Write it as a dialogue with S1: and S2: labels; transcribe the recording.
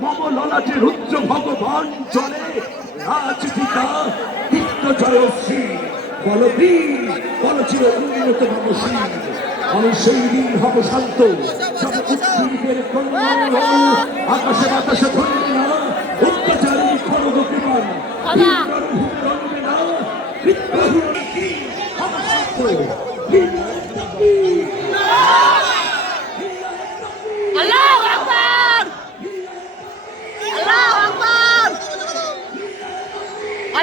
S1: মম ললাটে রুদ্র ভগবান চলে রাজপিতা নিত্য জয়শ্রী বলবীর বলছিল উন্নত মানসী আমি সেই দিন হব শান্ত সব উদ্ভিদের কন্যা আকাশে বাতাসে না অত্যাচারী কৃপান রঙবে